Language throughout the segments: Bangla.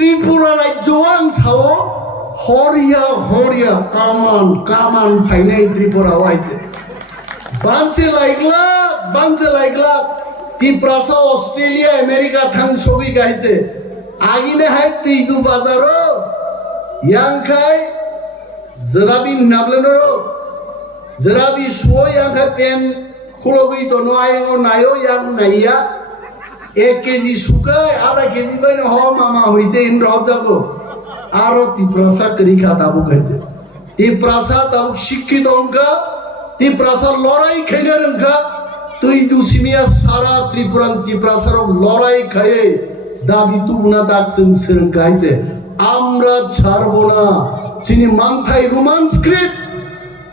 त्रिपुरा राज्योआं साओ हरिया हरिया कामान फाइनाय त्रिपुरा वाइजे बांचे लाइगला त्रिपुरा ऑस्ट्रेलिया अमेरिका थांग सभी गाइजे आगिने हाय तीदु बाजारो यांखाय जराबी नाबलेनो जराबी सुओ यांखाय पेन खुलोगई तो नो आयंगो नायो yang नाइया 1 केजी सुकाय आधा केजी बायनो हो मामा होइसे इन रब जागो आरो त्रिपुरा करिखा ताबु गाइजे त्रिपुरा ताबु शिक्षित अंका त्रिपुरा लड़ाई खेने रंका तैदु सिमिया सारा त्रिपुरा लड़ाई खाए दाबि तुबना दागजों सोर गाइजे आम्रा छारबोना चिनि मांथाय रोमान स्क्रिप्ट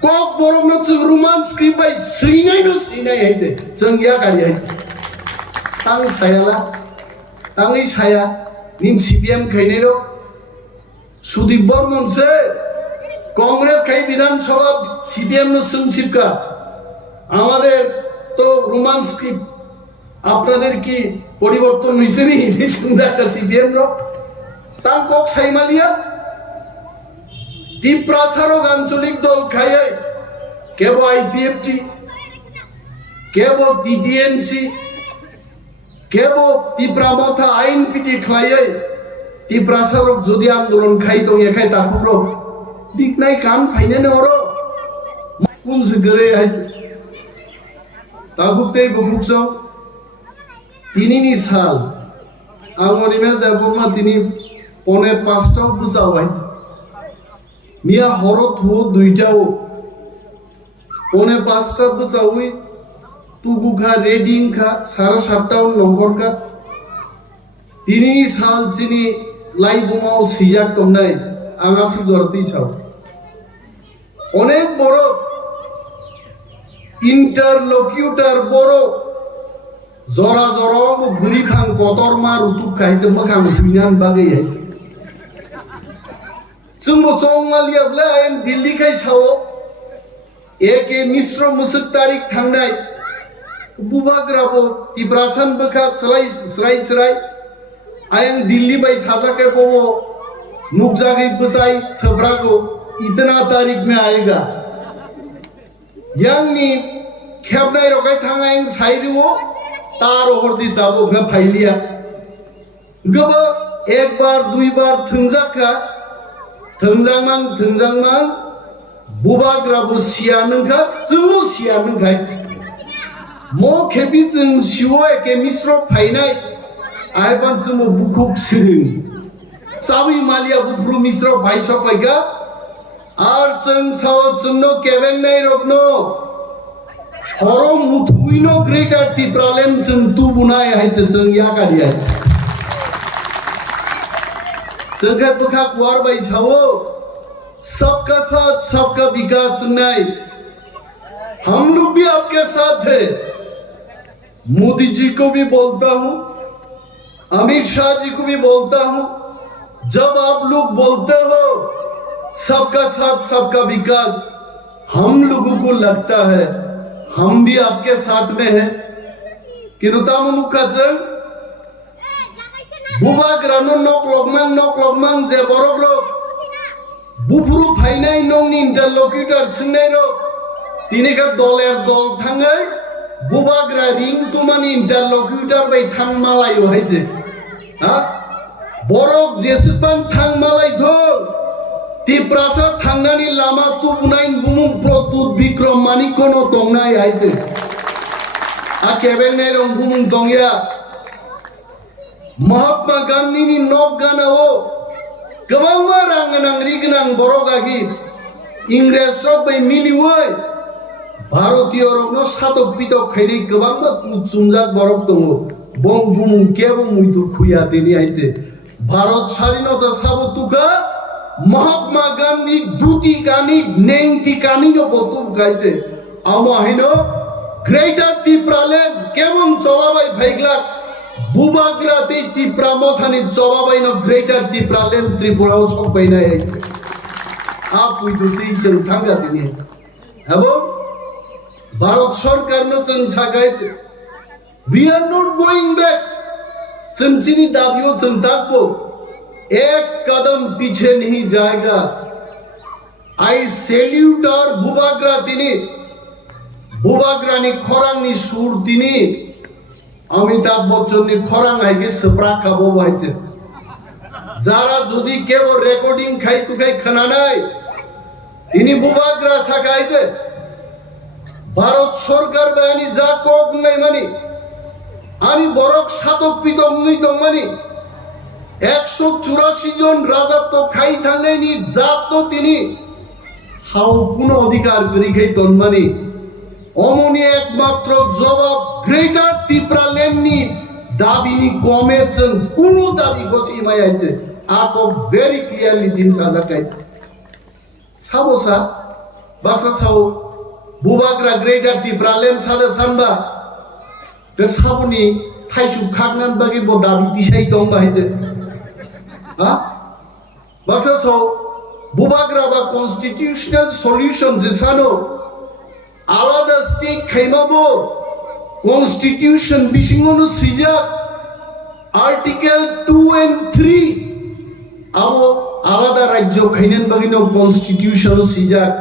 कक बरमनो जों रोमान स्क्रिप्ट बाय सैनाय हायते जों या गारि हाय आं सायाला आंनि साया निन सीपीएम खायने रो सुदीप बर्मन से कांग्रेस खाई विधानसभा सीपीएम नो संसिपका আমাদের তো রোমান স্ক্রিপ্ট আপনাদের কি পরিবর্তন হইছে নি একটা সিপিএম র তাং কক সাইমালিয়া দ্বীপ্রাসারক আঞ্চলিক দল খায় কেবল আইপিএফটি কেবল টিটিএনসি কেবল ত্রিপুরা আইন পিটি খায় ত্রিপ্রাসারক যদি আন্দোলন খাই তো এখাই তাকুর বিকনাই কাম ফাইনে নর কোন গরে আই ताकुते बुकुक्सो तिनी साल आंगोनी में देवमा तिनी पौने 5टा बुसावाय मिया हरत हो 2टाओ पौने 5टा बुसाउई तुगुखा रेडिंग खा 7:30 नंबर का तिनी साल चिनी लाइबुमाव सियाक तमनाय आंगासि गरति साव अनेक बड़ इंटरलोक्यूटर बोरो जरा बुरी खां कतर मार उतुक खाइसे मखां बिनान बागै है जोंबो चंगालियाब्ला आयन दिल्ली खाइ सावो एके मिश्र मुसुक तारिख थांनाय बुबाग्राबो इब्रासान बखा स्राय आयन दिल्ली बाय साजाके बोबो नुकजागै बसाई सब्रागो इतना तारीख में आएगा यांगनी खेबनाय रगाय थांगाय साइरिवो तार हरदि दाबो गा फाइलिया गबा एक बार दुई बार थंजाका थंजांमान बुबाग्राबो सियानंखा जोंनो सियानंखाय मो खेबि जों सिवो एके मिश्र फाइनाय आयबान जोंनो बुखुक सिरिं साबि मालिया बुब्रु मिश्र फाइसपायगा आर जों साव जोंनो केबेंनाय रगनो हरो मुथुइनो ग्रेटर त्रिपुरालेन जों तुबुनाय हायजे जों या गारि हाय जोंखा बखा कुवार बाय सावो सबका साथ सबका विकास नहीं हम लोग भी आपके साथ हैं मोदी जी को भी बोलता हूं अमित शाह जी को भी बोलता हूं जब आप लोग बोलते हो सबका साथ सबका विकास हम लोगों को लगता है हम भी आपके साथ में हैं किनुता मनुकाजों बुबाग्रानो नकलगमां जे बरगलो बुफुरु फाइनाय नंनि इंटरलोक्यूटर सिंनाय रो तिनिका दलेर दल थाङै बुबाग्रा रिं तुमानि इंटरलोक्यूटर बाय थां मालायो हायजे हा बरक जेसेबां थां मालाय धर त्रिपुरा थांनानै लामा तुबुनाय बुमुं प्रतुत बिक्रम मानिकनो दंनाय आइजे आ केबेंनाय रं बुमुं दंया महात्मा गांधीनि नक गानाओ गोबां रांगोनां रिगोनां बर' गागि इंग्रेज रक बै मिलिवै भारतीय रकनो सातक पितक खायनाय गोबां कुचुंजाक बरक दङ बं बुमुं केबं मुइतु खुया दिनि आइजे भारत स्वाधीनता साबुतुका महात्मा गांधी दुती कानी नेंगती कानी नो बतु गाइजे आमाहिनो ग्रेटर त्रिपुरालेन केवं जवाबाय फाइग्ला बुबाग्रा दै त्रिपुरा मथानि जवाबायनो ग्रेटर त्रिपुरालेन त्रिपुराव सफैनाय आ पुइदुति जों थांगादिनि हेबो भारत सरकारनो जों सागायजे we are not going back जों जिनि दाबियाव जों थागबो एक कदम पीछे नहीं जाएगा। आई सैल्यूट और बुबाग्रा तिनी बुबाग्रानी खरांनि सुर तिनी अमिताभ बच्चननि खरां आइगे सप्राखाबो बायचे যারা যদি কেউ রেকর্ডিং খাই তুকাই খানা নাই তিনি বুবাগ্রা সাকাইছে ভারত সরকার বাহিনী যা কক নাই মানি আমি বরক সাতক পিতম নিতম মানি 184 জন রাজত্ব খাই থাঙ্গাইনি জাত তিনি হাও কোন অধিকার করি খাই তন্মানি অমনি একমাত্র জবাব গ্রেটার ত্রিপুরাল্যান্ডনি দাবিনি কমেছেন কোন দাবি গছি মায়াইতে আক ভেরি ক্লিয়ারলি দিন সাজাকাই সাবসা বাক্সা সাও বুবাগ্রা গ্রেটার ত্রিপুরাল্যান্ড সাদা সানবা তে সাবনি থাইসু খাগনান বাগি ব দাবি দিশাই দং বাহিতে হা বাক্সা সাও বুবাগ্রা বা কনস্টিটিউশনাল সলিউশন যে সানো আলাদা state খাইমাবো Constitution bisingonu sijak Article 2 and 3 abo alada rajyo khainen bagino Constitution sijak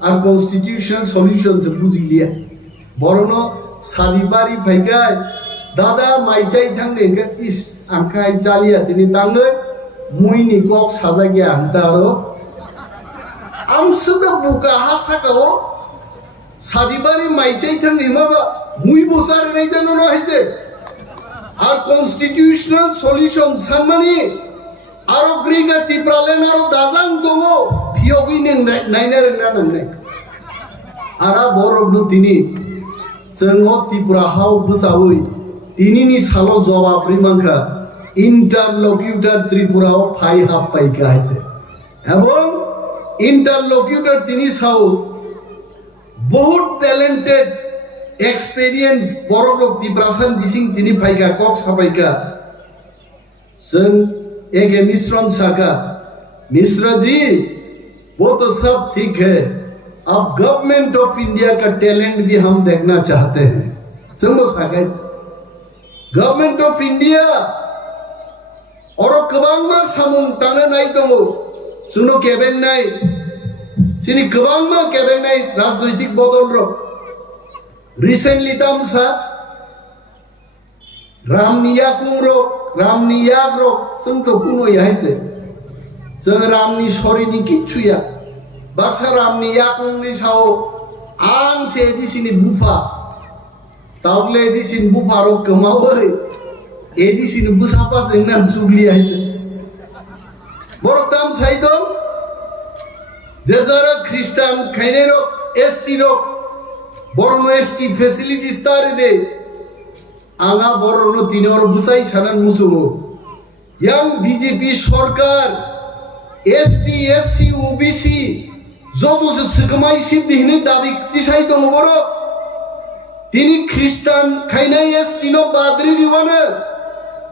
ar Constitution solution se buzilia borono sadibari phaigai dada maichai thangne ga is angkai jalia tini tangai muini kok sajagia antaro amsuda buka hasakao sadibari maichai thangne maba মুই বসার নাই জানো না হইছে আর কনস্টিটিউশনাল সলিউশন সানমানি আরো গ্রিগার ত্রিপুরাল্যান্ড আরো দাজাং দমো ভিওগিনে নাইনারে নানাই আরা বরবনো তিনি जोङो ত্রিপুরা হাও বসাওই তিনিনি সালো জবাব রিমাংখা ইন্টারলোকিউটর ত্রিপুরাও ফাই হাফ পাইকা আছে এবং ইন্টারলোকিউটর তিনি সাও বহুত ট্যালেন্টেড एक्सपीरियंस बरोलोक दिप्रासन बिसिंग तिनी फाइका कक साफाइका जों एके मिश्रण साका मिश्रा जी वो तो सब ठीक है अब गवर्नमेंट ऑफ इंडिया का टैलेंट भी हम देखना चाहते हैं जोंबो साका गवर्नमेंट ऑफ इंडिया और गोबांमा सामुं तानो नाय दङ सुनो केबेन नाय सिनि गोबांमा केबेन नाय राजनैतिक बदल र Recently tamsa Ramniya kumro Ramniya gro sungto kuno yaite sung Ramni sorini kichuya baksa Ramniya kumni sao ang se edisini bufa taugle edisin bufa ro kemawai edisin busapa sengnan sugli yaite borok tam saidon jezara Christian khainero esti ro বরনো এসটি ফ্যাসিলিটিস তারে দে আগা বরনো তিনর বুসাই সানান মুসুমো ইয়াং বিজেপি সরকার এসটি এসসি ওবিসি যত সে সুকমাই সিদ্ধিহীন দাবি তিসাই তো বড় তিনি খ্রিস্টান খাইনাই এসটি নো বাদরি দিওয়ানে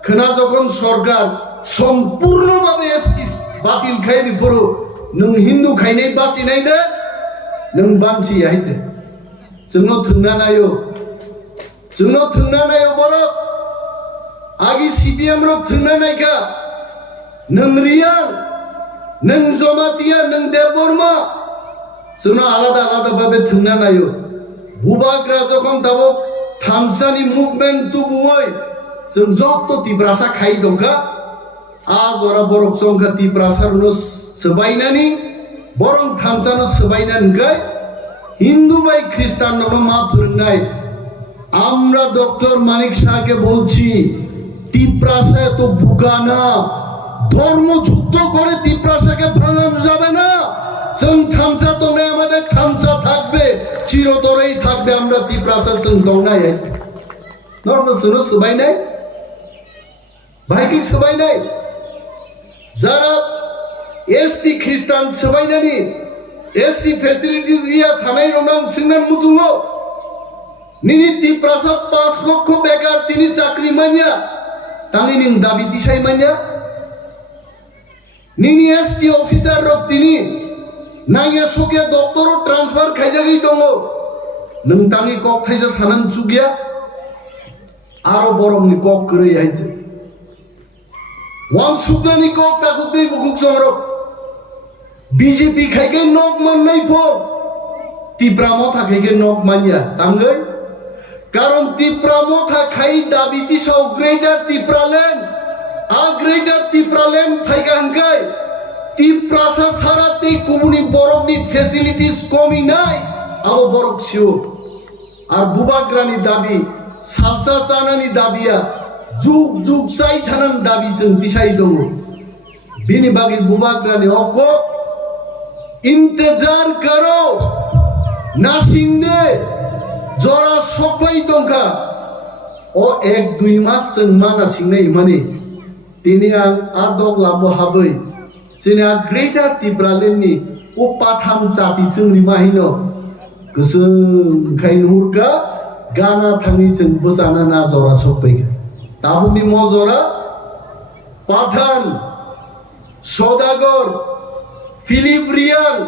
খনা যখন সরকার সম্পূর্ণভাবে এসটি বাতিল খাইনি পড়ো নং হিন্দু খাইনাই বাঁচি নাই দে নং বাঁচি আইতে जोंनो थुंना नायो बरो आगि सीपीएम रो थुंना नायका नों रिया नों जमातिया नों देवबर्मा जोंनो आलादा आलादा भाबे थुंना नायो बुबाग्रा जखन दाबो थामसानि मुभमेन्ट तुबुय जों जत्त तिब्रासा खाइ दंखा आज अरा बरक संखा तिब्रासारनो सबायनानि बरं थामसानो सबायनानखाय हिंदू भाई ख्रिस्टान मा फोरोंनाय আমরা ডক্টর মানিক শাহকে বলছি তিপ্রাসা তো বুকা না ধর্ম যুদ্ধ করে তিপ্রাসাকে ভাঙানো যাবে না जों থামসা তো নেই আমাদের থামসা থাকবে চিরতরেই থাকবে আমরা তিপ্রাসা जों দংনাই নর্ম সুনো সবাই নাই ভাই কি সবাই নাই যারা এসটি খ্রিস্টান সবাই নানি एसटी फैसिलिटीज रिया सानाय रनां सिंनान मुजुंगो निनि तिप्रासा 5 लक्ष बेकार तिनि चाकरी मानिया तांनि निं दाबि दिसाय मानिया निनि एसटी ऑफिसर रक तिनि नाया सके दफ्तर ट्रांसफर खाइजागै दङो नों तांनि कक थाइजा सानान जुगिया आरो बरमनि कक करै आइजे Wan Sukrani kok takuti bukuk songrok. BJP khaike nok man nai pho. Tipramotha khaike nok manya. Tangai. Karon Tipramotha khai dabiti sau greater Tipralen. A greater Tipralen phaiga hangkai. Tiprasa sara te kubuni borok ni facilities komi nai. Abo borok sio. Ar bubagrani dabi salsa sanani dabiya. Juk juk sai thanan dabi jeng disai dongo bini bagi bubagrani oko इंतजार करो नासिंगने जरा सफाई तंका ओ एक दुई मास जों मा नासिंगने इमानि तिनि आं आदक लाबो हाबै जोंना ग्रेटार तिब्रालेण्डनि ओ पाथाम जाति जोंनि माहिनो गोसोम खाय नुहुरगा गाना थांनि जों बोजाना ना जरा सफाइगा ताबुनि मजरा पाठान सदागर फिलिप रियाल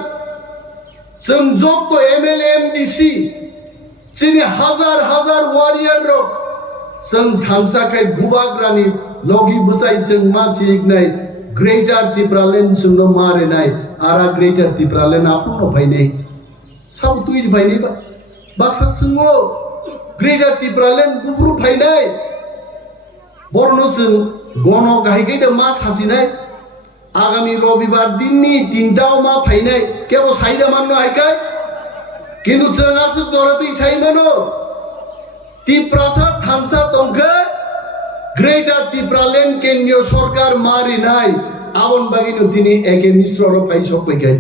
जों जत एमएलए एमडीसी जोंनि हाजार हाजार वारियार रक जों थांसाखाय बुबाग्रानि लगी बोसाय जों मानसिनाय ग्रेटार तिब्रालेण्ड जोंनो मारेनाय आरा ग्रेटार तिब्रालेण्ड आपुनो फायनाय साब तुइ फायनाय बाक्सा सिङो ग्रेटार तिब्रालेण्ड गुबुर फायनाय बरनो जों गन गाहायगैदो मा सासिनाय आगामी रविबार दिननि तिनटाव मा फायनाय केबो साइदा माननो हायखाय किन्तु जों आसो जरतै साइमानो तिप्रासा थामसा तंखे ग्रेटार तिब्रालेण्ड केन्द्रीय सरकार मारिनाय आवन बागिनो दिनै एके मिश्रर फाय सफैखाय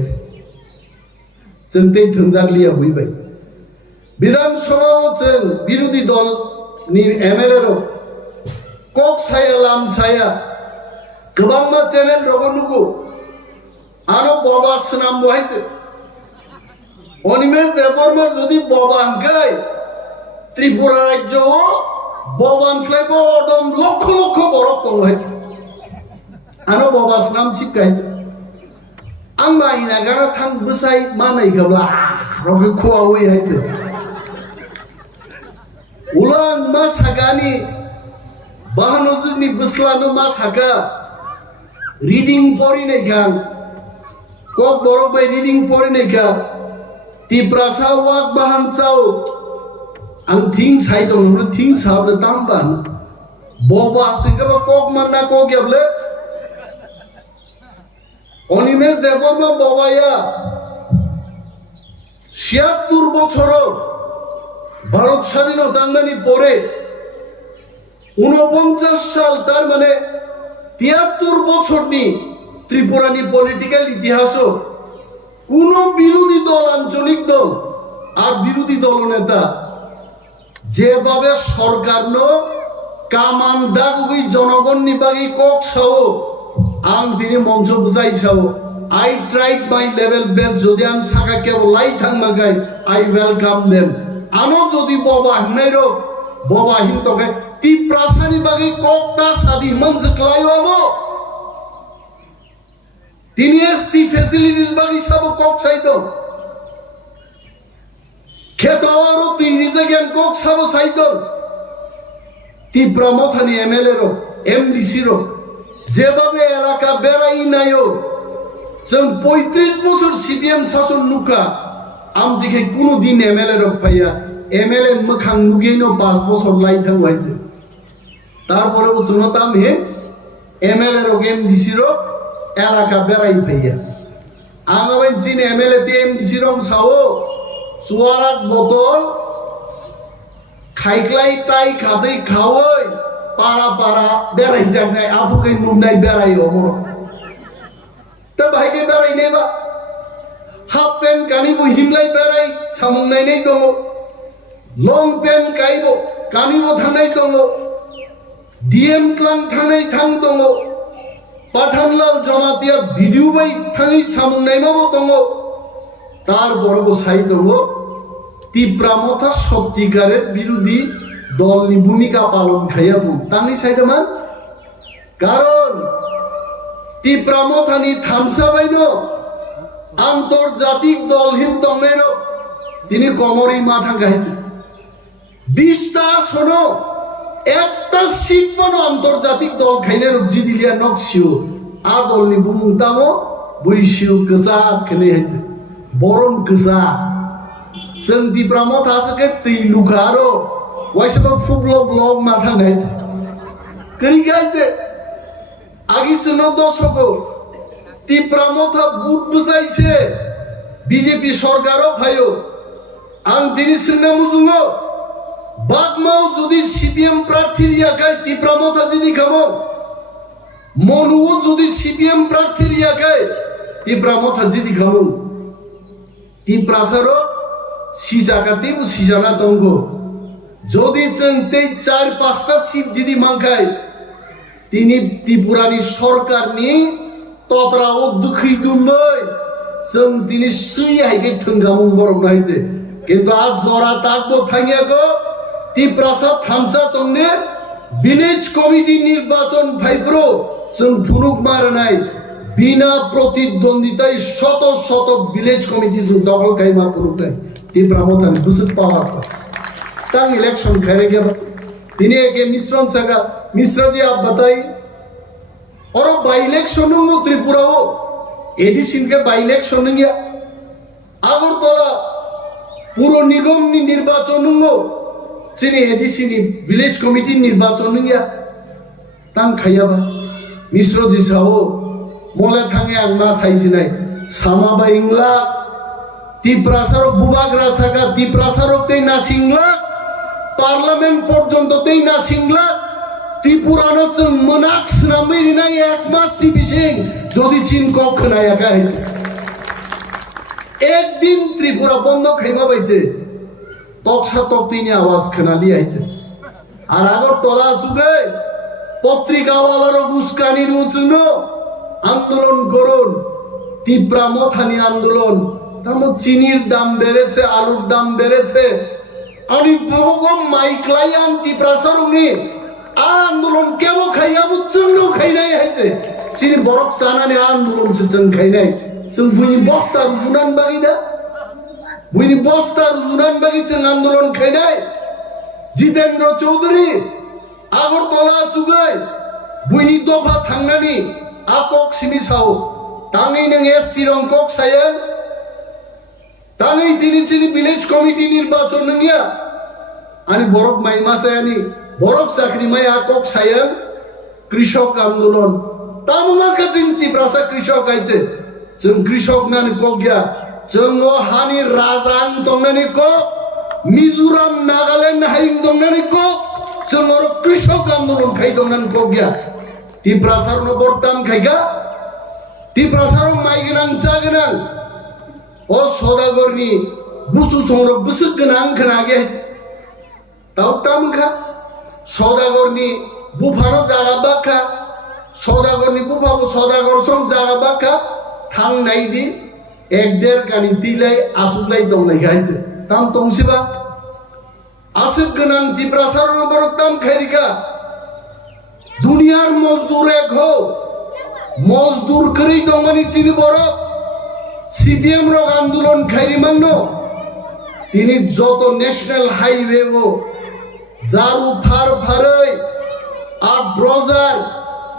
जों दै थोंजाग्लिया बुइबाय विधानसभायाव जों बिरोधी दलनि एमएलए र कक साया लाम साया गोबां मा चेनेल रगनुगु आरो बाबा सनाम बहायছে অনিমেষ দেববর্মা যদি বাবা আঙ্কাই ত্রিপুরা রাজ্য বাবানস্লাইব অদম লক্ষ লক্ষ বরফ দং হয়েছে আরো বাবা সনাম শিখাইছে आं माइना गाना थां बोसाय मानाय गाबला रगे खुआवै हायते उलां मा सागानि बाहानो जोंनि बोस्लानो मा सागा रिडिं फरिनाय गान कक बरक बाय रिडिं फरिनाय गा तिप्रासा वाक बाहान चाव आं थिं साइ दं थिं साबले तामबान बबा सिंगाबा कक मानना कक याबले অনিমেষ দেববর্মা বাবায়া ৭৬ বছর ভারত স্বাধীনতার পরে ৪৯ সাল তার মানে ৭৩ বছরনি ত্রিপুরানি পলিটিক্যাল ইতিহাস কোন বিরোধী দল আঞ্চলিক দল আর বিরোধী দলনেতা যেভাবে সরকার কামান দাগুই জনগণ নিবাগী কক সহ आं दिनै मंच बुजाय Sao I tried my level best जदि आं साका केवल लाई थांमागाय I welcome them आनो जदि बाबा हन्नाय रो बाबा हिंतके ती प्रासानि बागै कक्ता सादि मनजक्लायो आबो तिनि एसटी फैसिलिटीज बागै साबो कक साइदो खेतवारो तिनि जायगान कक साबो साइदो ती प्रमथानि एमएलए रो एमडीसी रो যেভাবে এলাকা বেড়াই নাইও जों ৩৫ বছর সিপিএম শাসন নুকা আম দিকে কোনো দিন এমএলএ রফাইয়া এমএলএ মোখাং নুগেইনো ৫ বছর লাই থাকবাইছে তারপরে জনতাম হে এমএলএ রক এমডিসি র এলাকা বেড়াই ফাইয়া আগাবাই জিন এমএলএ তে এমডিসি রং সাও চুয়ারাক বোতল খাইক্লাই টাই খাদেই খাওই पारा पारा बेराय जागनाय आफुकै नुनाय बेरायो मर त भाइके बेरायने बा हाफ पेन कानिबो हिमलाय बेराय सामुंनाय नै दङ लं पेन काइबो कानिबो थांनाय दङ डीएम क्लां थांनाय थां दङ पाठानलाल जमातिया भिडिअ बाय थाङै सामुंनाय माबो दङ तार बरबो साइ दङ तिप्रामथा सत्यिकारेर बिरोधी दलनि भूमिका पालन खायाबो तांनि साइदमान कारण तिप्रामथानि थामसाबायनो आंतर्जातिक दल हिन दंनायनो दिनै कमरै माथा गायছে 20টা শোনো একটা সিট বানো আন্তর্জাতিক দল খাইনে রুজি দিলিয়া নকশিও আ দলনি বুমুংতামো বইশিও কসা খেলে হইতে বরণ কসা जों दिप्रामाव थासके दै लुखारो वाइसबा फुब्लो ब्लग माथा गाइते करी गाइते आगी चुनो दशको दिप्रामाव था बुट बसाइছে बीजेपी सरकारो भाइयो आं दिनै सोंना मुजुङो बागमाव जुदि सीपीएम प्रार्थी रियाखै दिप्रामाव था जिनि खामो मनुओ जुदि सीपीएम प्रार्थी रियाखै दिप्रामाव था जिनि खामो दिप्रासारो সিজাকাতিও সিজানা দঙ্গ যদি চন্তে 4-5টা সিট যদি মাঙ্গায় তিনি ত্রিপুরানি সরকার নি ততরাও দুঃখী দুমই जों তিনি সুই আইগে ঠুঙ্গামুং বরম নাইছে কিন্তু আজ জরা তাকবো থাঙ্গিয়াগো ত্রিপ্রাসা থামসা তংনে ভিলেজ কমিটি নির্বাচন ভাইব্রো जों ফুনুক মার নাই বিনা প্রতিদ্বন্দ্বিতায় শত শত ভিলেজ কমিটি जों দখল কাইমা ফুনুক নাই दिप्रामोथान बुसुत पावर तंग इलेक्शन करेंगे दिने के मिश्रण सगा मिश्रा जी आप बताइए और बाई इलेक्शन होंगे त्रिपुरा हो एडिशन के बाई इलेक्शन होंगे अगर तोला पूर्व निगम नि निर्वाचन होंगे चिनी एडिशन विलेज कमिटी निर्वाचन होंगे तंग खाया बा मिश्रा जी साहो मोला थांगे आंगमा साइजी नहीं सामा बा इंगला ত্রিপ্রাসারক বুবাগরা সাগা ত্রিপ্রাসারক তেই না সিংলা পার্লামেন্ট পর্যন্ত তেই না সিংলা ত্রিপুরানো চং মনাক্স নামের নাই এক মাস টিপিসিং যদি চীন কক্ষ নাই একাই একদিন ত্রিপুরা বন্ধ খাইমা বাইছে তকসা তকতিনি আওয়াজ খানালি আইতে আর আগর তলা সুগে পত্রিকাওয়ালার উস্কানি রুচন আন্দোলন করুন ত্রিপ্রামথানি আন্দোলন তামো চিনির দাম বেড়েছে আলুর দাম বেড়েছে অনেক বহুগম মাইকলাই আনতি প্রাসারুনি আন্দোলন কেন খাইয়া বুঝছেন খাই নাই হাইতে চিনি বরফ চানানে আন্দোলন সেচন খাই নাই जों बुनि बस्ता रुजुनान बागिदा बुनि बस्ता रुजुनान बागि जों आंदोलन खायनाय जितेन्द्र चौधुरी आगरतला सुगै बुनि दफा थांनानै आकक सिमिसाव ताङै नों एसटी रंकक सायन ताङै तिनि विलेज कमिटी निर्वाचन नंगिया आणि बरफ माइमा सायानी बरफ चाकरी माय आकक सायन कृषक आंदोलन तामुमा कजिन तिब्रासा कृषक आइचे जों कृषक नानि कगया जों हानि राजां दंनानि को मिजोराम नागालैंड हाइं दंनानि को जों कृषक आंदोलन खाइ दंनानि कगया तिब्रासार न बरताम खाइगा तिब्रासार माइ गोनां जागोनां ओ सदागरनि बुसु संरक बुसु गोनां खोनागे दाउतामखा सदागरनि बुफानो जागा बाखा सदागरनि बुफाबो सदागर सं जागा बाखा थांनाय दि एक देर गानि तिलाय आसुलाय दंनाय गायते ताम तंसिबा आसिब गोनां तिब्रासार न बरताम खाइरिका दुनियार मजदूर एक हो मजदूर करै दंमानि चिनि बर सीपीएम रक आंदोलन खाइरि मांनो तिनि जत नेशनल हाईवे वो जारु फार फारै आ ब्रजार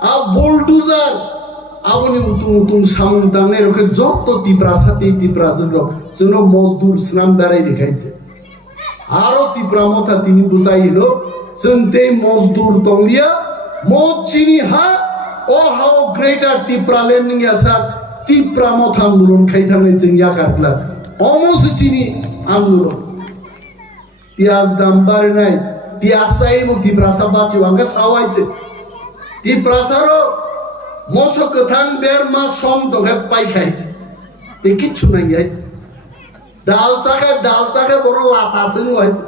आ बुलडोजार आबनि उतुं उतुं साउंड दांनाय रखे जत तिब्रासाति तिब्राजन रक जोंनो मजदूर स्नाम बाराय देखाइছে आरो तिब्रामथा तिनि बुसाइलो जों ते मजदूर दंलिया मोचिनि हा ओ हाउ ग्रेटर तिब्रालेन्ड नि आसा तिब्रामथा आंदोलन खाइथांनाय जों याकारला अमसचिनि आंदोलन पियाज दाम बारायनाय पियाज साइबो तिब्रासा बाचिव आंगा सावाइছে तिब्रासारो मोसो कथां बेर मा सम दगे पाइखाइছে ए किच्छु নাই आइছে दाल चाखे बरो लापासं होइছে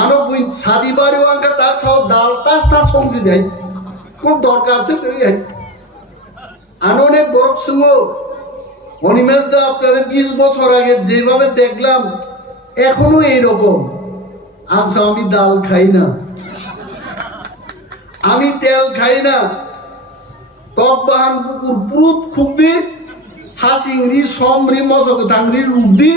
आनो बुइन सादी बारिও आंगा ता सब दाल तास्ता संजि দেয় কোন দরকার আছে করি আইছে আনোনে বরক সঙ্গ অনিমেষ দা আপনারা 20 বছর আগে যেভাবে দেখলাম এখনো এই রকম আচ্ছা আমি ডাল খাই না আমি তেল খাই না তক বাহান পুকুর পুরুত খুবদি হাসিংরি সমরি মসক তাংরি রুবদি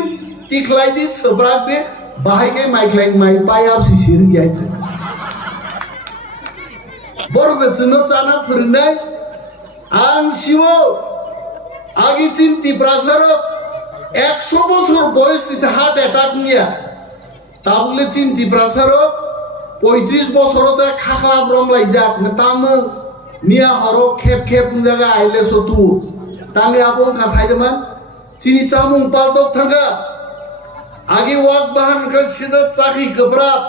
টিকলাই দি সবরাক দি বাহাইগে মাইকলাইন মাই পাই আপসি সির গিয়াইছে बर गोसोनो चाना फोरोंनाय आं शिव आगे चिन्ति प्रासार 100 বছর বয়স দিছে হার্ট অ্যাটাক নিয়া তাহলে চিন্তি প্রাসার 35 বছর যায় খাখলা ব্রমলাই যাক না তামো নিয়া হর খেপ খেপ জায়গা আইলে সতু তাঙ্গে আপন কাছাইদমান চিনি চামুং পালদক থাঙ্গা আগে ওয়াক বাহান কা সিদা চাকি গোবরাব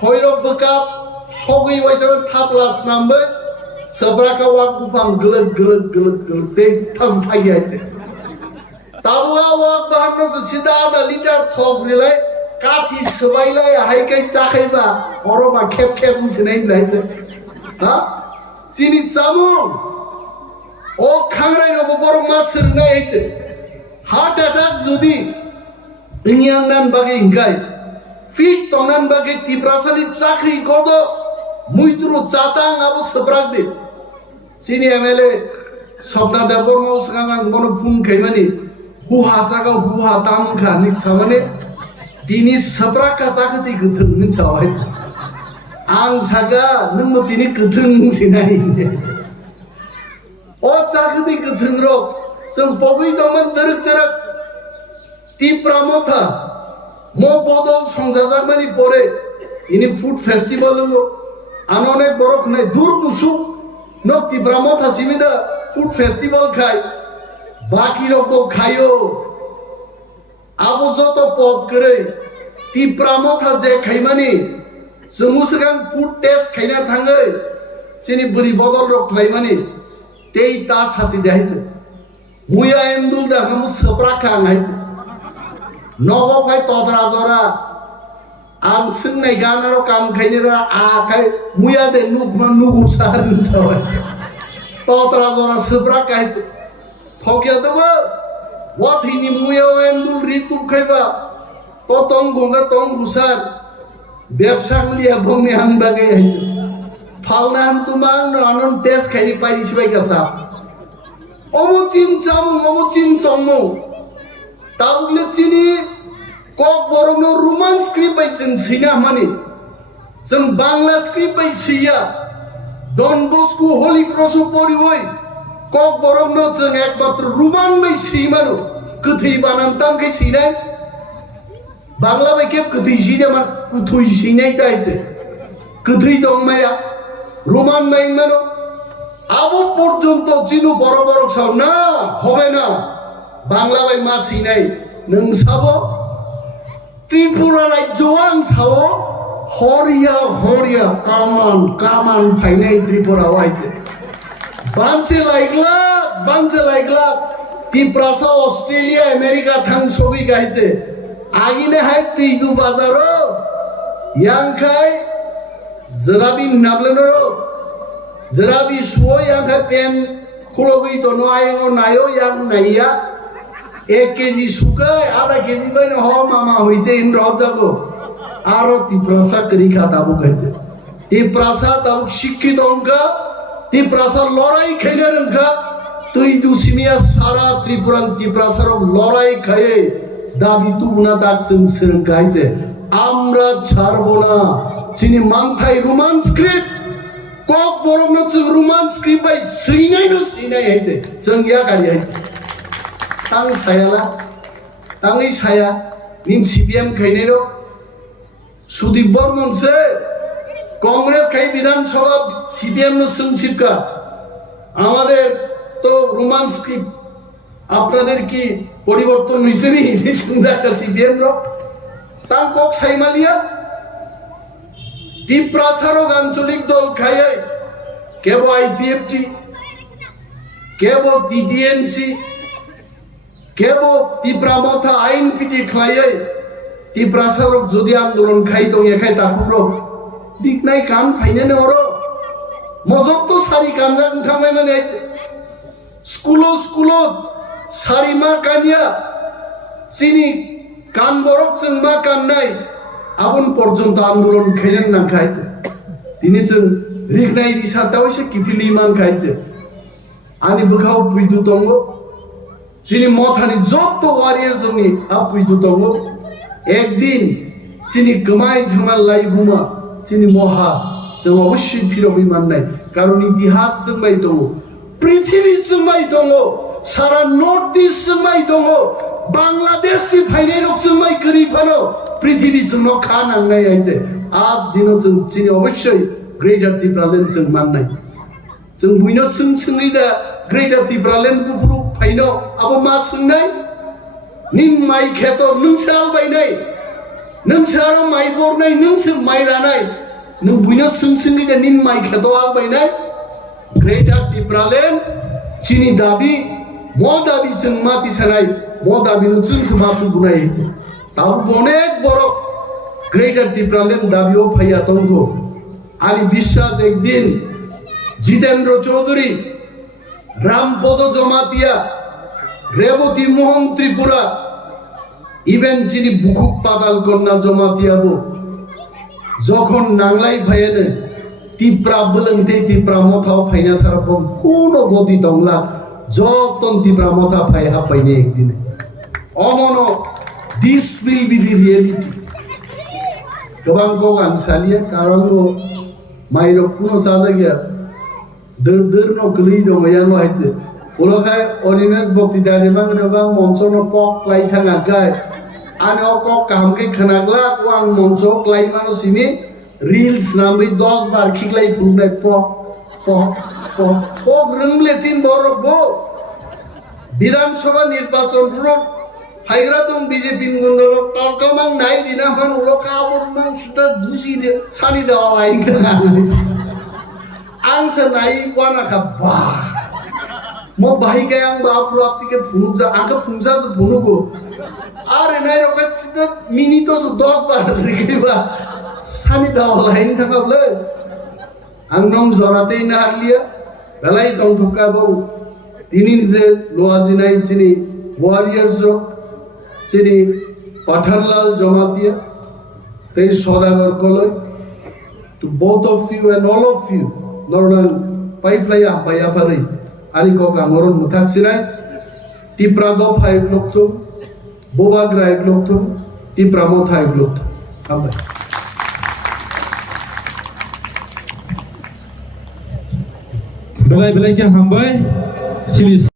হয়রব বকাব সগৈ ওয়াইসাবে থাপলাস নামবে সবরাকা ওয়াক বুফাং গলক গলক গলক গলক তে থাস থাকি আইতে তাবুয়া ওয়াক বাহান নস সিদা আধা লিটার থক রিলে কাঠি সবাইলাই হাইকাই চাখাইবা অরবা খেপ খেপ উনছিনাই লাইতে হ্যাঁ চিনি চামুং ও খাংরাই রব বড় মাসের নাই আইতে হার্ট অ্যাটাক যদি ইংয়াংনান বাগে ইংগাই ফিট তনান বাগে তিপ্রাসানি চাকরি গদ মুইতুরু চাতাং আবো সবরাক দে চিনি এমএলএ স্বপ্না দেবর মৌসগাং মনো ফুং খাইমানি হু হাসাগা হু হাতাম খা নিচ্ছা মানে दिनै सब्राका जागति गोथों मिन्सावाय आं सागा नों दिनै गोथों सिनाय अ जागति गोथों र जों बबै दमन दरक दरक तिप्रामथा म बदल संजाजाकमानि परे इनि फुड फेस्टिवल लो आन अनेक बरक नाय दूर मुसु न तिप्रामथा सिमिदा फुड फेस्टिवल खाय बाकी रको खायो आबो जत पद करे तिप्रामथा जे खाइमानि जोमुसगां फुड टेस्ट खाइना थाङो सिनि बुरि बदल रक खाइमानि तेई ता सासि देहायते मुया एन्दुल दा हम सप्राखा आंहायते नगो फाय तद्रा जरा आं सोंनाय गानारो काम खाइनेरा आखाय मुया दे नुगमा नुगुसार नसावाय तद्रा जरा सप्राखा हायते थगिया दबो वाथिनि मुया एन्दुल रितुब खाइबा तो तंग गंगा तंग गुसार व्यवसायलिया बंगने हां बागे हायते फालना हां तुमां आनन टेस्ट खाइ पाइसि बाय गासा अमुचिन चाम अमुचिन तंगो ताबुले चिनि कक बरनो रोमान स्क्रिप्ट बाय जों सिना माने जों बांला स्क्रिप्ट बाय सिया डन बस्को होली क्रस परिवय कक बरनो जों एकमात्र रोमान बाय सिमारो गोथै बानामताम के सिनाय बांला बाय के गोथै सिना मा कुथै सिनाय दायते गोथै दं माया रोमान बाय मानो আবো পর্যন্ত চিনু বড় বড় ছাও না হবে না বাংলা বাই মাসি নাই নং সাবো ত্রিপুরা রাজ্য আং সাও হরিয়া হরিয়া কামান কামান ফাইনাই ত্রিপুরা ওয়াইতে বানছে লাইগলা ত্রিপুরা অস্ট্রেলিয়া আমেরিকা থাং ছবি গাইতে আগিনে high তুইদু বাজারো ইয়াংখাই জরাবি নাবলেনো Zerabi suo yang kapen kulogi tono ayang nayo yang naya 1 kg suka ada kg bain ho mama hoise in rojago aro tiprasa kari khata bu kahte tiprasa tabu shikkit onka tiprasa lorai khaile rangka tui dusimia sara tripuran tiprasa ro lorai khaye dabi tubuna dak sing sing gaite amra charbo na chini mangthai roman script कक बरमनो जों रोमान स्क्रिप्ट बाय सैनायनो सैनाय हायते जों या गारि हायते तां सायाला तांनि साया निन सीपीएम खाइनेरो सुदीप बर्मन से कांग्रेस खाइ विधानसभा सीपीएम नो संचिपका আমাদের তো রোমান স্ক্রিপ্ট আপনাদের কি পরিবর্তন হইছে নি সুন্দর সিপিএম র তাং কক সাইমালিয়া দ্বীপ্রাসারক আঞ্চলিক দল খাইয়ে কেবল আইপিএফটি কেবল টিটিএনসি কেবল ত্রিপ্রামথা আইন পিটি খাইয়ে ত্রিপ্রাসারক যদি আন্দোলন খাই তো এখাই তাকুর বিকনাই কান ফাইনে নর মজব তো সারি কানজা উঠামাই মানে স্কুলো সারি মা কানিয়া চিনি কান বরক जों मा কান নাই आबुन पर्यन्त आंदोलन खाइलेन ना खाइते दिनै जों रिगनाय बिसाताव एसे किफिलि मान खाइते आनि बुखाव पुइदु दंगो चिनि मथानि जत्त वारियर जोंनि आ पुइदु दंगो एकदिन चिनि गमाय थांना लाइ बुमा चिनि महा जों अवश्य फिरबि माननाय कारण इतिहास जों बाय दङ पृथ्वी जों बाय दङ सारा नॉर्थ ईस्ट जों बाय दङ बांग्लादेश नि फाइनाय रक जों बाय गरिबनो पृथ्वी जों न खा नांनाय आइजे आज दिनो जों जिनि अवश्य ग्रेटर टिप्रालेन जों माननाय जों बुइनो सोंङै दा ग्रेटर टिप्रालेन गुफुरु फाइनो अब मा सोंनाय निन माइ खेतो नोंसाल बायनाय नोंसारो माइ बरनाय नोंसो माइ रानाय नों बुइनो सोंङै दा निन माइ खेतो आल बायनाय ग्रेटर टिप्रालेन जिनि दाबि मो दाबि जों माति सानाय मो दाबिनो जों समातु बुनाय है दाबो अनेक बरो ग्रेटर टिप्रालेन दाबिओ फाया दंगो आनी विश्वास एक दिन जितेंद्र चौधरी रामपद जमातिया रेवती मोहन त्रिपुरा इवेन जिनि बुकुक पाताल कन्या जमातियाबो जखन नांगलाई भाइयानो टिप्रा बोलोंते टिप्रा मथाव फाइना सारपम कोनो गति दंला जतन टिप्रा मथा फाइ हाबबायने एक दिन अमनो this will be the reality गोबां को गानसालिया कारंगो माइरो कुनो साजा गया दर दर न गलै दङ यानो हाइते उलखाय अरिनेस बक्ति दानि बांगनोबा मनसनो पक लाई थाङा गाय आनो को कामके खनागला को आं मनसो क्लाई मानो सिनि रील्स नामै 10 बार खिगलाई फुंनाय पक पक पक पक रोंले चिन बरक बो विधानसभा निर्वाचन पुरो फाइग्रा दं बीजेपी गुन्दर टकमां नाय दिना मान उलखाबो मां सुदा बुसि दे सानि दावाय आं से नाय वाना का बा मो भाई के आं बाप आपति के फुनु जा आंख फुंसा से फुनु को अरे नाय रका सिदा मिनिटो से 10 बार रिगेबा सानि दावाय थाकाबले आं नम जराते ना हारलिया बेलाय दं थका बौ दिनिन जे लोआजिनाय जिनि वारियर्स रो जिनि पठानलाल जमातिया ते सदागर कलय to both of you and all of you Norok pipeline paya pari ari ko kamoron mutak sinai tipra do 5 lok tu boba grave lok tu tipra mo 5 lok tu abai belai belai ke hambai silis